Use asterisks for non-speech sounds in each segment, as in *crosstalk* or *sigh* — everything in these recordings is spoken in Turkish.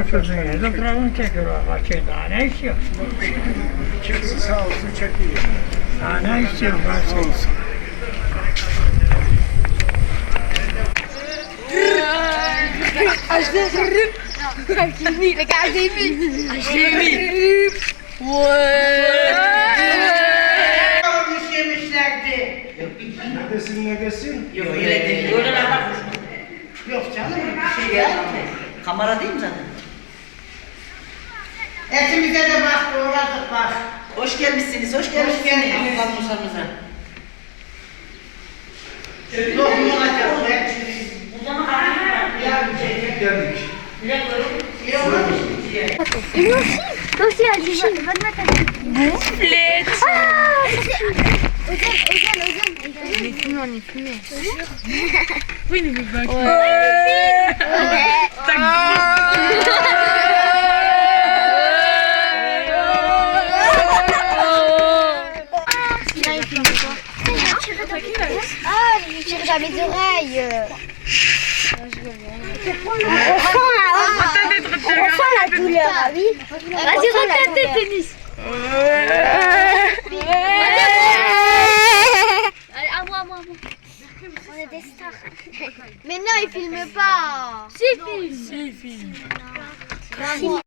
Oturduğun yerde oturalım çekiyor. Açıyor daha ne istiyor? Kimisi sağ olsun çekiyor. Daha ne istiyor? Başka olsun. Legal kimi? Olmuş yemişlerdi. Neredesin neredesin? Yok öyle değil. Yok canım bir şey gelmedi. Kamera değil mi zaten? Etimize de bak doğradık bak. Hoş gelmişsiniz, hoş Hoş gelmişsiniz. geldiniz. Kalmışlarımıza. Lokum olacak. Ben Burada mı kalmışlar? ya bir şey Geldik. iyi olmamış mı Ah, je tire dans mes oreilles. On sent, on sent la douleur, ah oui. Vas-y, retente tes tennis. Allez, à moi, à moi, à moi. On est des stars. Mais non, il filme pas. Si, il filme. Si, Doğduğum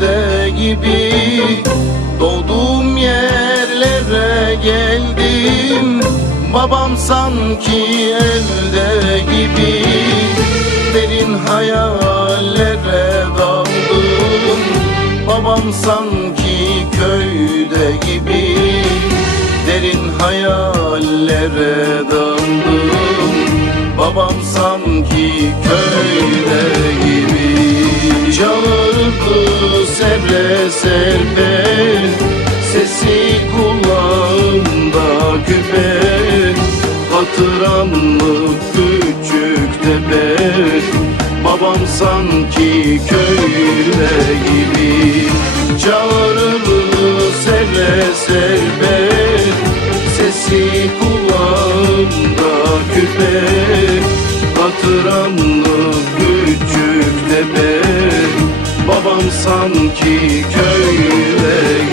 evde gibi Doğduğum yerlere geldim. Babam sanki evde gibi Derin hayallere daldım. Babam sanki köyde gibi Derin hayallere daldım. Babam sanki köyde gibi serpe Sesi kulağımda küpe. Hatıranlık küçük tepe? Babam sanki köyde gibi. Çağırır serre serpe. Sesi kulağımda küpe. Hatıranlık sanki köyde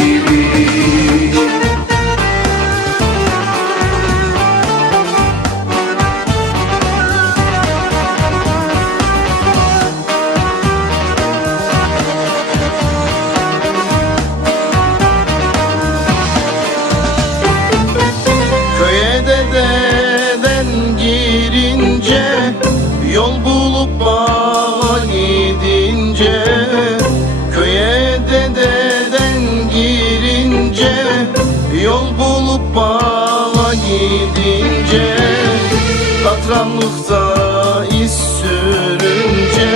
Katranlıkta iz sürünce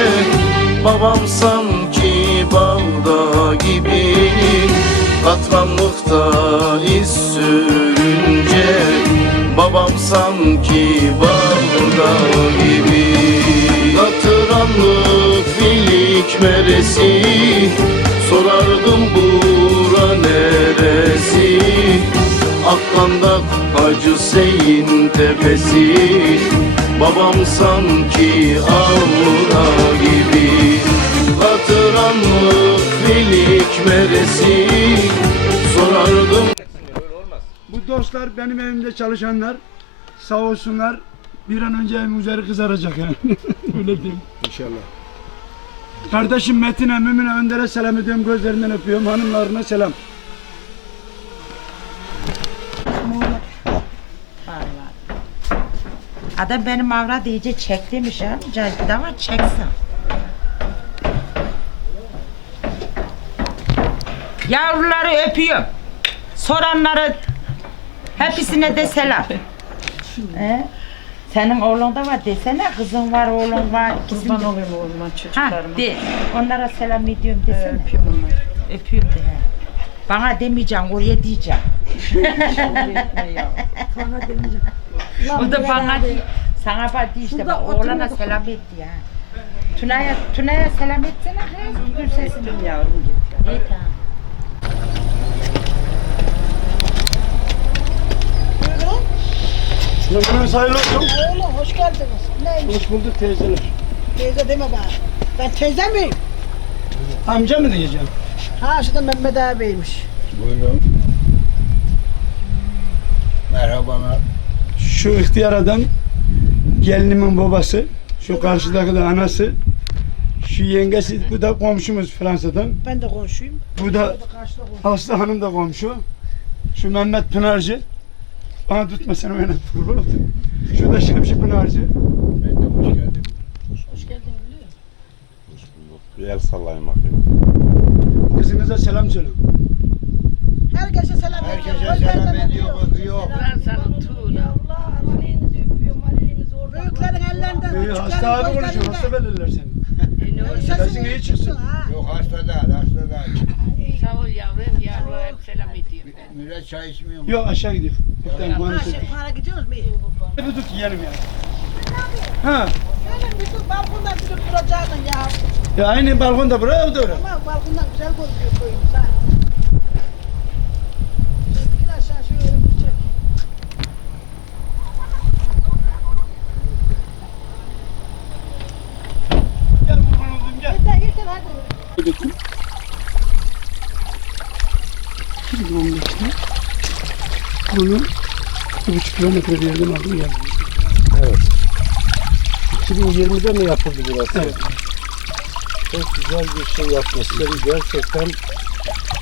Babam sanki bağda gibi. Katranlıkta iz sürünce Babam sanki bağda gibi. Katıranlık filik meresi Sorardım bura neresi Aklandak Hacı Hüseyin tepesi Babam sanki avra gibi Katıranlık filik meresi Sorardım Bu dostlar benim evimde çalışanlar sağ olsunlar bir an önce evim üzeri kızaracak yani. *laughs* Öyle diyeyim. İnşallah. Kardeşim Metin'e, Mümin'e, Önder'e selam ediyorum. Gözlerinden öpüyorum. Hanımlarına selam. Adam benim avrat iyice çektimiş ha. Cahil ama çeksin. Yavruları öpüyorum. Soranları hepsine de selam. Ee, senin oğlun da var desene. Kızın var, oğlun var. Kurban de- olayım oğluma Ha, çocuklarıma. de. Onlara selam ediyorum desene. Öpüyorum onları. Öpüyorum de. he. Bana demeyeceğim, oraya diyeceğim. *laughs* O da bana değil. Sana bak değil işte bak oğlana selam etti ya. Tuna'ya Tuna'ya selam etsene kız. Dur sesini. Yavrum git. İyi tamam. Mümin'in sayılı olsun. Oğlum hoş geldiniz. Neymiş? Hoş bulduk teyzeler. Teyze deme bana. Ben teyze miyim? Amca mı diyeceğim? Ha şu da Mehmet ağabeymiş. Buyurun. Merhabalar. Şu ihtiyar adam gelinimin babası. Şu karşıdaki de anası. Şu yengesi bu da komşumuz Fransa'dan. Ben de konuşayım. Bu da. Aslı Hanım da komşu. Şu Mehmet Pınarcı. Bana tutma sen olayım. Şu da Şemsi Pınarcı. Ben de hoş geldim. Hoş geldin biliyor. Bir el sallayın bakayım. Kızınıza selam söyle. Herkese selam Herkese selam ediyor, bakıyor. Sana tuğla. Büyüklerin ellerinden, Ee, küçüklerin hasta abi konuşuyor. Hasta belirler seni. Sesin iyi çıksın. ha. Yok hasta değil, hasta değil. Sağ ol yavrum. Yavrulara hep selam ediyorum. Millet çay içmiyor mu? Yok aşağı gidiyor. Hepten Ha, kuanı şey, para gidiyoruz mu? Bir tut yiyelim ya. Ha. Senin bir dur balkondan bir dur duracaksın ya. Ya aynı balkonda buraya o da oraya. Ama balkondan güzel gözüküyor koyun ha. Sen bir gir aşağı şöyle bir çek. Gel kurban oldum gel. Yeter yeter hadi. Dökün. 2015'te bunu bir buçuk kilometre bir yerden aldım geldim. 2020'de mi yapıldı burası? Evet. Çok güzel bir şey yapmışsın. Gerçekten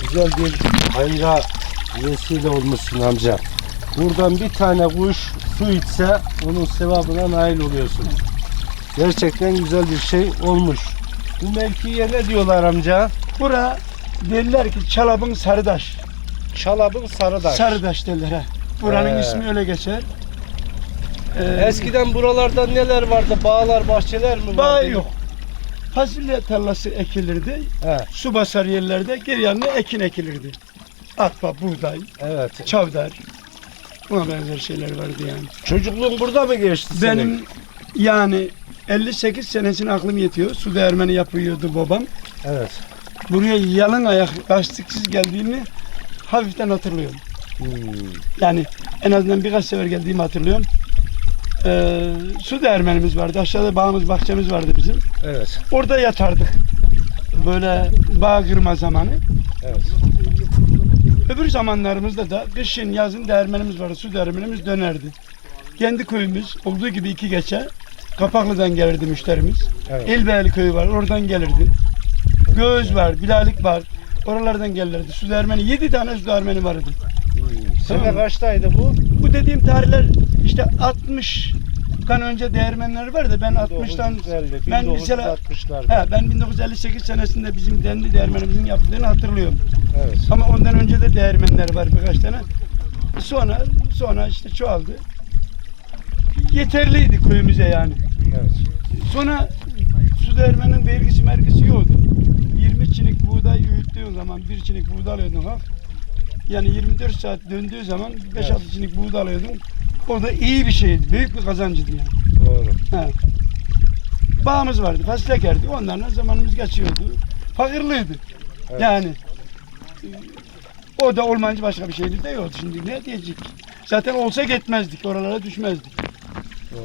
güzel bir hayra vesile olmuşsun amca. Buradan bir tane kuş su içse onun sevabına nail oluyorsun. Gerçekten güzel bir şey olmuş. Bu mevkiye ne diyorlar amca? Bura derler ki Çalabın Sarıdaş. Çalabın Sarıdaş. Sarıdaş derler ha. Buranın He. ismi öyle geçer. Ee, Eskiden buralarda neler vardı? Bağlar, bahçeler mi vardı? bağ yok. Fasulye tarlası ekilirdi. He, Su basar yerlerde geri yanına ekin ekilirdi. Atma, buğday, evet. çavdar. Buna benzer şeyler vardı yani. Çocukluğun burada mı geçti senin? Benim yani 58 senesine aklım yetiyor. Su değirmeni yapıyordu babam. Evet. Buraya yalın ayak lastiksiz geldiğimi hafiften hatırlıyorum. Hmm. Yani en azından birkaç sefer geldiğimi hatırlıyorum. Ee, su değirmenimiz vardı. Aşağıda bağımız, bahçemiz vardı bizim. Evet. Orada yatardık. Böyle bağ kırma zamanı. Evet. Öbür zamanlarımızda da kışın yazın değirmenimiz vardı. Su değirmenimiz dönerdi. Kendi köyümüz olduğu gibi iki geçe Kapaklı'dan gelirdi müşterimiz. Evet. İlbeyli köyü var. Oradan gelirdi. Göğüz var, Bilalik var. Oralardan gelirdi. Su değirmeni, yedi tane su değirmeni vardı. Sene Tamam. kaçtaydı bu? Bu dediğim tarihler işte 60'dan önce değirmenler var da ben 60'tan 1950, ben mesela 1960'larda. he, ben 1958 senesinde bizim kendi değirmenimizin yapıldığını hatırlıyorum. Evet. Ama ondan önce de değirmenler var birkaç tane. Sonra sonra işte çoğaldı. Yeterliydi köyümüze yani. Evet. Sonra su değirmenin vergisi mergisi yoktu. 20 çinik buğday öğüttüğün zaman bir çinik buğday alıyordun ha. Yani 24 saat döndüğü zaman 5-6 çinik buğday alıyordun. O da iyi bir şeydi. Büyük bir kazancıydı yani. Doğru. Ha. Bağımız vardı, fasulye ekerdik. Onlarla zamanımız geçiyordu. Fakirliydi. Evet. Yani O da olmayınca başka bir şeyimiz de yok. Şimdi ne diyecek? Zaten olsa gitmezdik. Oralara düşmezdik.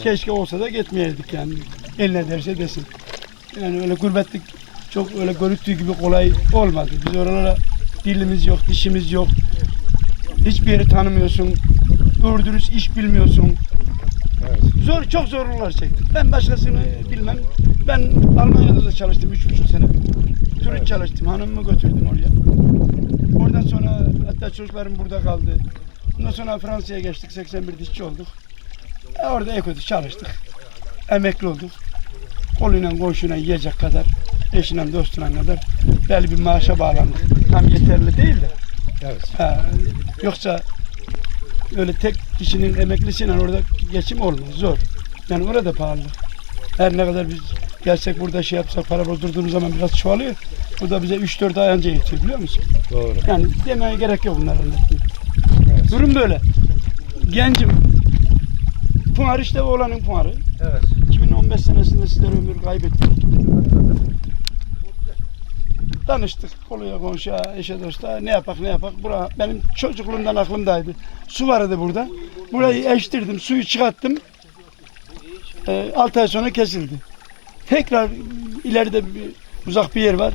Keşke olsa da gitmeyeydik yani. Eline derse desin. Yani öyle gurbetlik çok öyle görüktüğü gibi kolay olmadı. Biz oralara dilimiz yok, dişimiz yok. Hiçbir yeri tanımıyorsun. Dürüst iş bilmiyorsun. Zor, çok zorluklar çektim. Ben başkasını bilmem. Ben Almanya'da da çalıştım üç buçuk sene. Turist çalıştım. Hanımımı götürdüm oraya. Oradan sonra hatta çocuklarım burada kaldı. Ondan sonra Fransa'ya geçtik. 81 dişçi olduk. E, orada ekoda çalıştık. Emekli olduk. Koluyla komşuna yiyecek kadar, eşine dostuna kadar belli bir maaşa bağlandık. Tam yeterli değil de. Evet. Ha, yoksa öyle tek kişinin emeklisiyle orada geçim olmaz. Zor. Yani orada pahalı. Her ne kadar biz gelsek burada şey yapsak para bozdurduğumuz zaman biraz çoğalıyor. Bu da bize 3-4 ay önce yetiyor biliyor musun? Doğru. Yani demeye gerek yok bunlar anlatmaya. Durum böyle. Gencim. Pınar işte oğlanın Pınar'ı. Evet. 2015 senesinde sizler ömür kaybettik. Tanıştık koluya komşuya, eşe dosta ne yapak ne yapak. Bura benim çocukluğumdan aklımdaydı. Su vardı burada. Burayı eştirdim, suyu çıkarttım. 6 ay sonra kesildi. Tekrar ileride bir uzak bir yer var.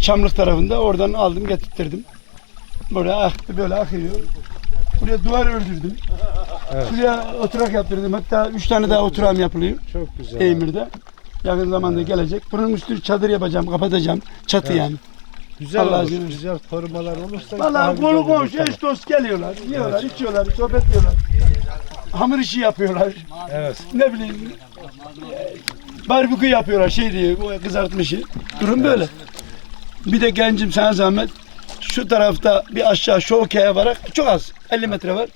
Çamlık tarafında oradan aldım getirttirdim. Buraya aktı böyle akıyor. Buraya duvar ördürdüm. Evet. Buraya oturak yaptırdım. Hatta üç tane daha oturağım yapılıyor. Çok güzel. Emir'de. Yakın zamanda gelecek. Bunun üstünü çadır yapacağım, kapatacağım. Çatı Evet. yani. Güzel Allah olur. izin verirse. Güzel korumalar olursa daha Vallahi güzel kolu olur. komşu eş dost geliyorlar. Yiyorlar, içiyorlar, sohbet ediyorlar. Hamur işi yapıyorlar. Evet. Ne bileyim. e, Barbekü yapıyorlar şey diye bu kızartmışı. Durum böyle. Bir de gencim sana zahmet. Şu tarafta bir aşağı Şovkaya varak çok az 50 metre var.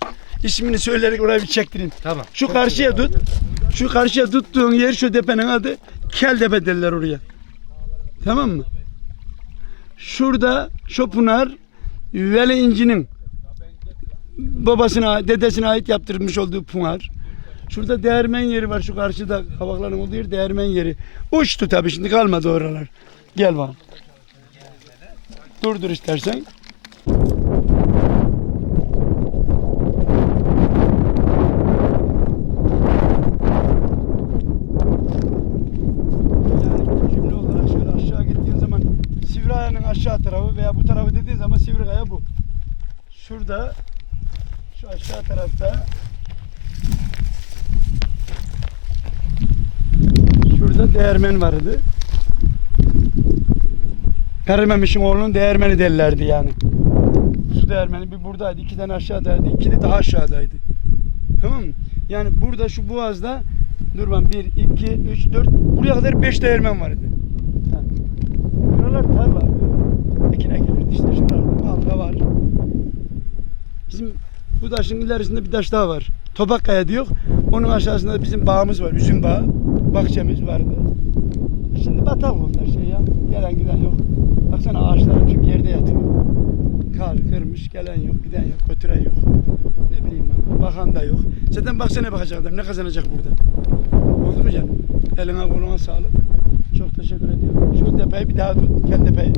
İsmini söyleyerek oraya bir çektireyim. Tamam. Şu karşıya tut. Şu karşıya tuttuğun yer şu tepenin adı Keltepe derler oraya. Tamam mı? Şurada şu pınar Veli İnci'nin babasına, dedesine ait yaptırmış olduğu pınar. Şurada değirmen yeri var şu karşıda kavakların olduğu yer değirmen yeri. Uçtu tabii şimdi kalmadı oralar. Gel bak. Dur dur istersen. Zaman Sivrikaya bu. Şurada şu aşağı tarafta şurada değirmen vardı. Perimemiş'in oğlunun değirmeni derlerdi yani. Su değirmeni bir buradaydı, iki tane aşağıdaydı, iki de daha aşağıdaydı. Tamam mı? Yani burada şu boğazda dur ben bir, iki, üç, dört buraya kadar beş değirmen vardı. Ha. Buralar tarla. Gelirdi işte şuralarda mal da var. Bizim bu taşın ilerisinde bir taş daha var. Topakkaya diyor. Onun aşağısında da bizim bağımız var. Üzüm bağı. Bahçemiz vardı. Şimdi batak oldular şey ya. Gelen giden yok. Baksana ağaçlar tüm yerde yatıyor. Kar kırmış, gelen yok, giden yok, götüren yok. Ne bileyim ben, bakan da yok. Zaten baksana bakacak adam, ne kazanacak burada? Oldu mu canım? Eline koluna sağlık. Çok teşekkür ediyorum. Şu tepeyi bir daha tut, gel tepeyi.